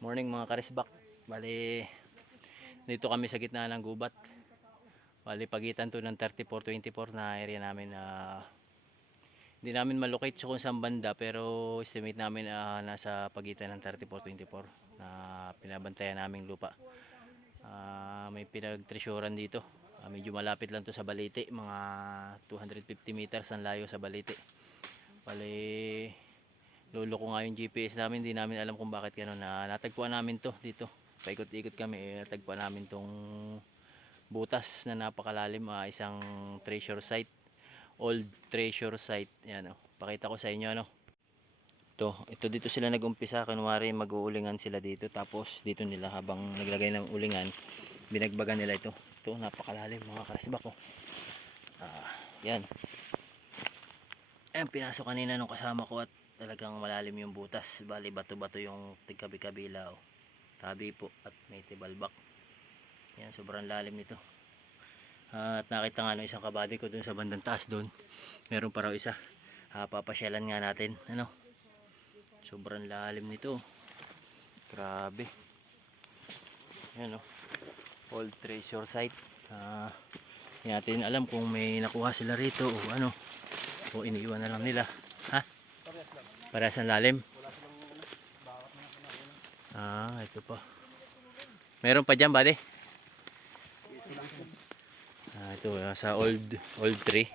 Morning mga karisbak. Bali, dito kami sa gitna ng gubat. Bali, pagitan to ng 3424 na area namin. ah, hindi namin malocate kung saan banda pero estimate namin ah, nasa pagitan ng 3424 na pinabantayan naming lupa. Ah, may pinag-treasurean dito. Ah, medyo malapit lang to sa Balite, mga 250 meters ang layo sa Balite. Bali, lolo ko nga yung GPS namin, hindi namin alam kung bakit gano'n. Na, natagpuan namin to dito. Paikot-ikot kami, eh, natagpuan namin tong butas na napakalalim, ah, isang treasure site. Old treasure site. Yan, oh. Pakita ko sa inyo, ano. Ito, ito dito sila nag-umpisa. Kunwari mag-uulingan sila dito. Tapos dito nila habang naglagay ng ulingan, binagbagan nila ito. Ito, napakalalim mga karasbak, oh. Ah, yan. Ayan, pinasok kanina nung kasama ko at talagang malalim yung butas. Bali, bato-bato yung tigkabi-kabila. Oh. Tabi po at may tibalbak. Yan, sobrang lalim nito. at nakita nga ng isang kabady ko dun sa bandang taas doon. Meron pa raw isa. Ah, papasyalan nga natin. Ano? Sobrang lalim nito. Grabe. Yan oh. Old treasure site. Hindi natin alam kung may nakuha sila rito o ano. O iniiwan na lang nila. Ha? Parehas ang lalim. Ah, ito pa. Meron pa dyan, buddy? Ah, ito, ah, sa old old tree.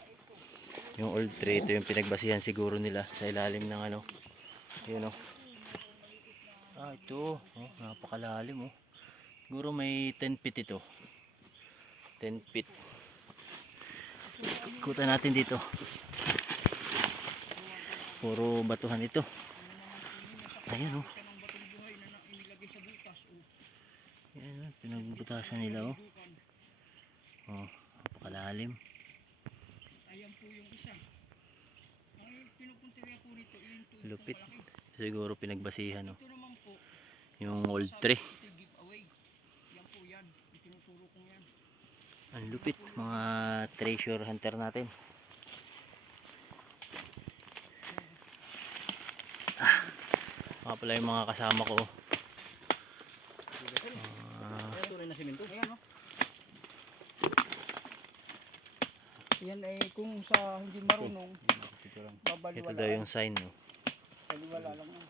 Yung old tree, ito yung pinagbasihan siguro nila sa ilalim ng ano. Yun oh. Ah, ito. Oh, napakalalim oh. Siguro may 10 feet ito. 10 feet. Ikutan natin dito. Puro batuhan ito. Ayan oh. Ayan oh, pinagbutasan nila oh. Oh, napakalalim. Lupit. Siguro pinagbasihan oh. Yung old tree. Ang lupit mga treasure hunter natin. Mga pala yung mga kasama ko. Ah. Yan ay kung sa hindi marunong, ito babaliwala. daw yung sign no. Baliwala lang yan.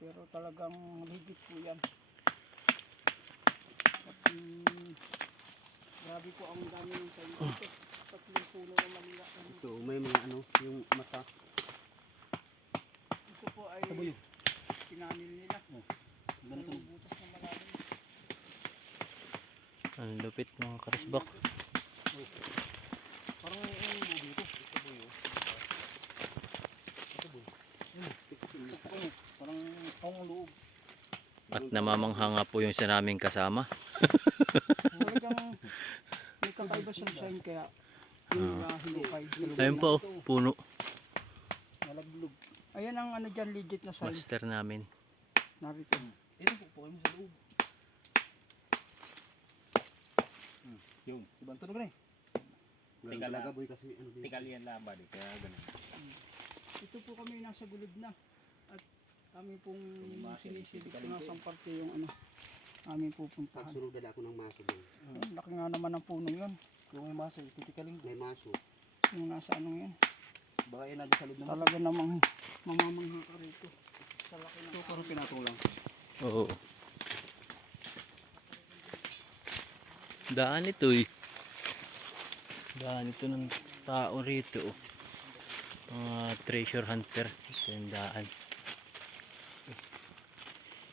Pero talagang higit po yan. At mm, grabe po ang dami ng tayo dito. Tatlong puno na malila. Ito, may mga ano, yung mata. Ito po ay pinanil nila. Ganito. butas na malalim. Ang lupit mga karisbak. Parang yung dito. Parang pang loob. At namamangha nga po yung sa naming kasama. Talagang may kakaiba siyang sign kaya yung uh, hinukay. Ayun po, oh, puno. Ayan ang ano dyan legit na sign. Master namin. Narito. Ito po, po kami sa loob. Yung, ibang tunog na eh. Talaga boy kasi ano. Tikal yan lang ba? di? Kaya ganun. Ito po kami nasa gulid na. At kami pong sinisilip ko na sa parte yung ano aming pupuntahan. Pagsunod dala ako ng maso doon. Ayun, laki nga naman ng puno yun. Kung may maso, titikaling. May maso. Yung nasa ano yan. Baka yan natin sa loob ng Talaga namang mamamangha ka rito. Sa laki ng Ito parang pinatulang. Oo. Daan ito eh. Daan ito ng tao rito. oh. Mga treasure hunter. Ito yung daan.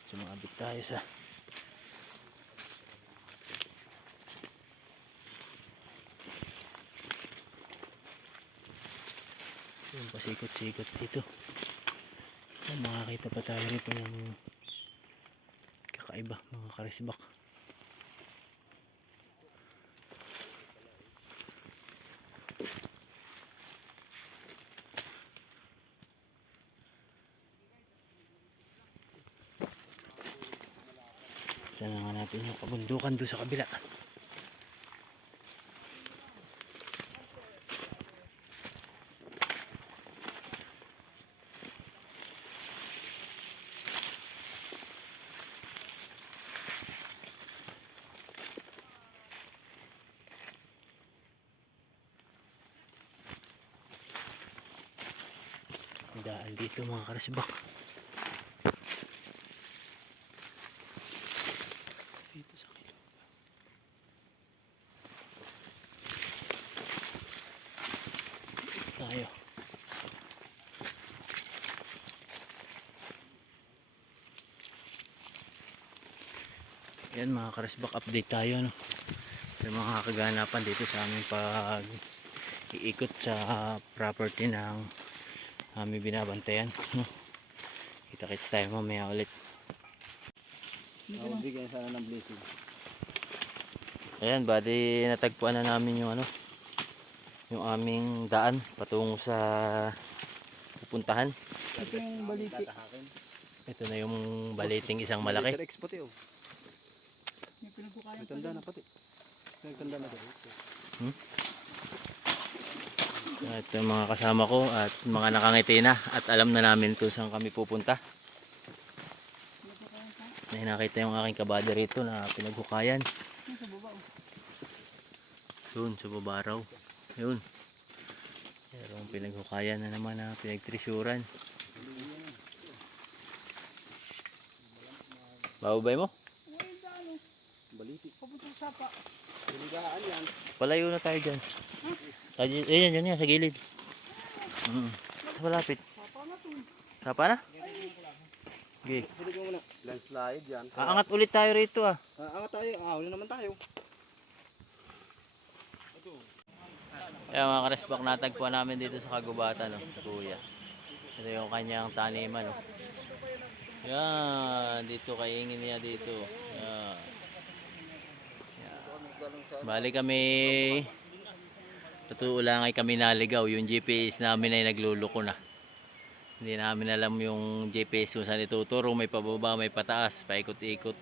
Sumabit tayo sa yung pasikot-sikot dito. Ay, makakita pa tayo rito ng kakaiba mga karisbak. Sana nga natin yung kabundukan doon sa kabila. Dahil dito mga karesbak. Dito sa kilong. Tayo. Yan mga karesbak update tayo no. May mga kaganapan dito sa aming pag iikot sa property ng aming binabantayan no. Kita kits tayo mamaya ulit. Bigyan sana ng blessing. Ayan, bali natagpuan na namin yung ano yung aming daan patungo sa pupuntahan. Ito yung baliki. Ito na yung baliting isang malaki. Pati. May pinagkukayan tanda na pati. May tanda na At yung mga kasama ko at mga nakangiti na at alam na namin kung saan kami pupunta. May nakita yung aking kabady rito na pinaghukayan. Yun, sa baba raw. Yun. Merong pinaghukayan na naman na pinagtrisuran. Bababay mo? Baliti. Papunta sa sapa. Siligaan yan. Palayo na tayo dyan. Dyan, ayan, dyan, yan, sa gilid. Mm. Malapit. Sapa na to. Sapa na? Okay. Landslide yan. Aangat ulit tayo rito ah. Ah, angat tayo. Ah, huli naman tayo. Kaya mga karesbak natagpuan namin dito sa kagubatan no, kuya. Ito yung kanyang taniman no. Yan, dito kaingin niya dito. Bali kami Totoo lang ay kami naligaw. Yung GPS namin ay nagluloko na. Hindi namin alam yung GPS kung saan ituturo. May pababa, may pataas, paikot-ikot.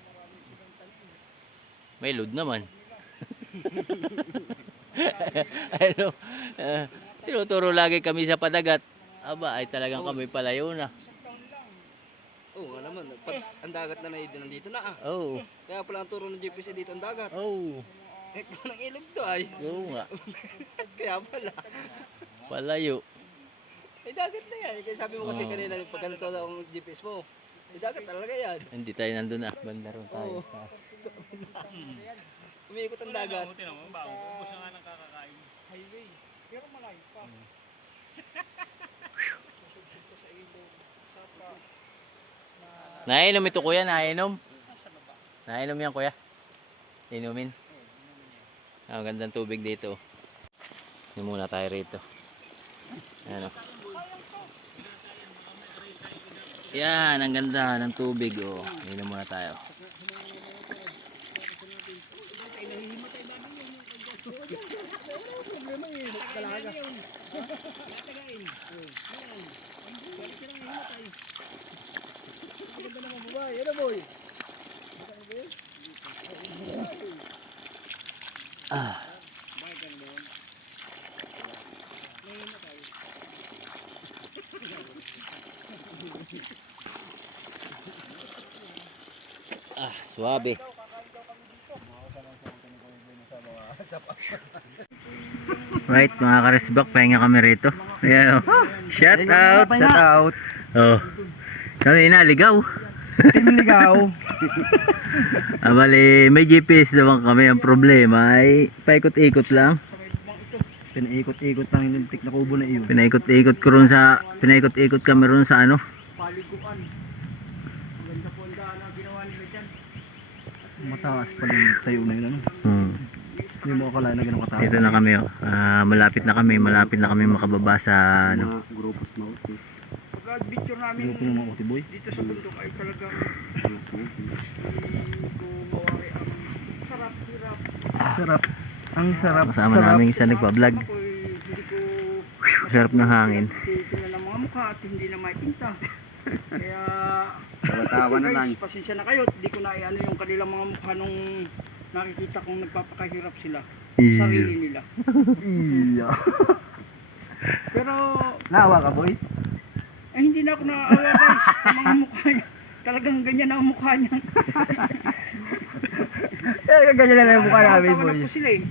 May load naman. ano, uh, tinuturo lagi kami sa padagat. Aba, ay talagang kami palayo na. Oo nga naman. Pag ang dagat na na nandito na ah. Oh, Kaya pala ang turo ng GPS dito ang dagat. oh, Eh, kung ang ilog to ay. oo nga, Kaya pala. palayo. Eh, dagat na yan. Kaya sabi mo kasi Oo. kanina, pag ganito daw ang GPS mo. Eh, dagat talaga yan. Hindi tayo nandun ah, banda ron tayo. Umiikot ang dagat. Highway. Pero malayo pa. Nainom ito kuya, nainom. Nainom yan kuya. Inumin. Ah, Ang gandang tubig dito. Inom muna tayo rito. Ano? Yan, ang ganda ng tubig oh. Inom muna tayo. Ah. Ah, suabe. Right, mga karesbak, pahinga kami rito. Ayan, oh. Shout out! Shout out! Oh. Kami inaligaw. Tinligaw. Ah, bali, may GPS naman kami. Ang problema ay paikot-ikot lang. Pinaikot-ikot lang yung lintik na kubo na iyo. Pinaikot-ikot ko ron sa, pinaikot-ikot kami ron sa ano. Paliguan. Ang ganda po ang daan ang ginawa nila dyan. Mataas pa yung tayo na yun ano. Hmm. Hindi mo akala na ganun kataas. Dito na kami oh. Ah, malapit na kami, malapit na kami makababa sa ano. Mga grupos na uti. Pag-adventure namin ng mga dito sa bundok ay talagang hindi ko mawari ang sarap, hirap. Sarap. Ang sarap. Kasama namin isa nagpa-vlog. Eh, hindi ko Sarap ng hangin. Tingnan ng mga mukha at hindi na maitinta. Kaya Tawa na lang. pasensya na kayo. Hindi ko na ano yung kanilang mga mukha nung nakikita kong nagpapakahirap sila. Sarili nila. Iya. Pero Nawa ka boy? Eh, hindi na ako naaawa guys sa mga mukha niya. Talagang ganyan ang mukha niya. Eh, ganyan na yung mukha namin Tawa na boy. po sila eh.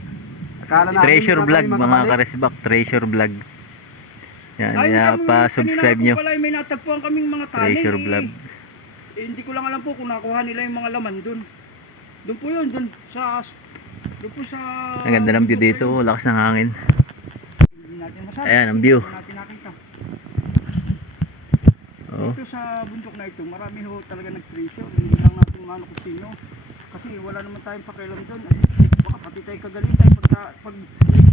Akala namin Treasure mga vlog tayo mga makabalik. karesbak, treasure vlog. Yan, Ay, kanina- pa-subscribe kanina nyo. po pala, may natagpuan kaming mga tali. Treasure eh. Vlog. Eh, hindi ko lang alam po kung nakuha nila yung mga laman dun. Doon po yun, doon sa... Doon po sa... Ang ganda ng view dito, oh, lakas ng hangin. Hindi natin masabi. Ayan, ang view. Hindi natin nakita. Oh. Dito sa bundok na ito, marami ho talaga nag-treasure. Hindi lang natin mano kung sino. Kasi wala naman tayong pakialam doon. Baka pati tayo kagalitan pagka, pag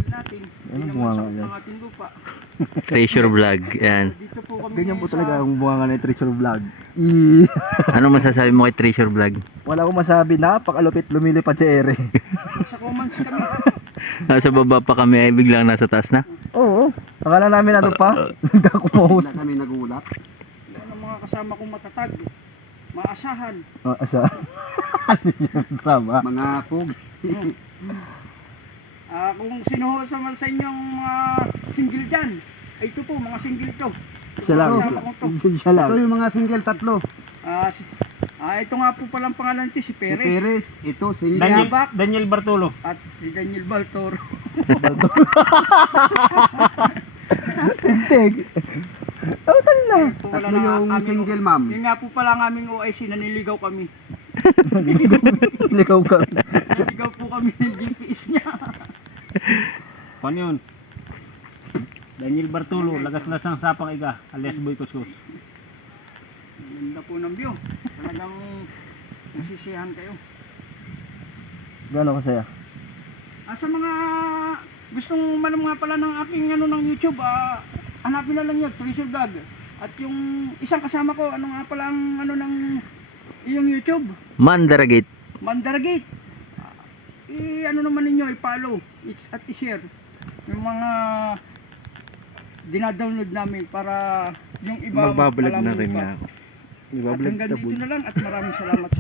natin. Hindi naman bunga sa nga yan? ng ating lupa. Treasure Vlog. Yan. Dito po kami Ganyan po sa- talaga ang bunga ng treasure vlog. Ano masasabi mo kay Treasure Vlog? Wala akong masabi, napakalupit lumilipad si Ere. Sa comments kami. Nasa baba pa kami ay biglang nasa taas na. Oo. Akala namin ano pa? Nagkakumahos. Na kami nagulat. Kasama kong matatag. Maasahan. Oh, asa. Tama. Mga kug. Ah, kung sino ho sa sa inyong mga single dyan, ay ito po, mga single to. Siya lang. Kasama ko to. Siya lang. Ito yung mga single tatlo. Ah, si, ah, ito nga po palang pangalan nito, si Si Perez. Perez. Ito, single. Daniel, Daniel Bartolo. at si Daniel Baltor. Tintig. Oh, talaga. Po pala Tatlo na yung aming- single ma'am. Yun nga po pala ang aming OIC, naniligaw kami. Likaw ka. Naniligaw po kami ng GPS niya. Paano yun? Daniel Bartolo, lagas na sang sapang iga, alias Boy Kuskus. Ang Ganda po ng view. Talagang nasisiyahan kayo. Gano'n kasaya? Ah, sa mga gustong malam nga pala ng aking ano ng YouTube, ah, hanapin na lang yun, Treasure Vlog. At yung isang kasama ko, ano nga pala ang ano ng iyong YouTube, Mandaragate. Mandaragate. Ah, I ano naman ninyo, i-follow at i-share yung mga dinadownload namin para yung iba Magbabalag na rin na ako. At Magbabalag hanggang na dito na lang at maraming salamat sa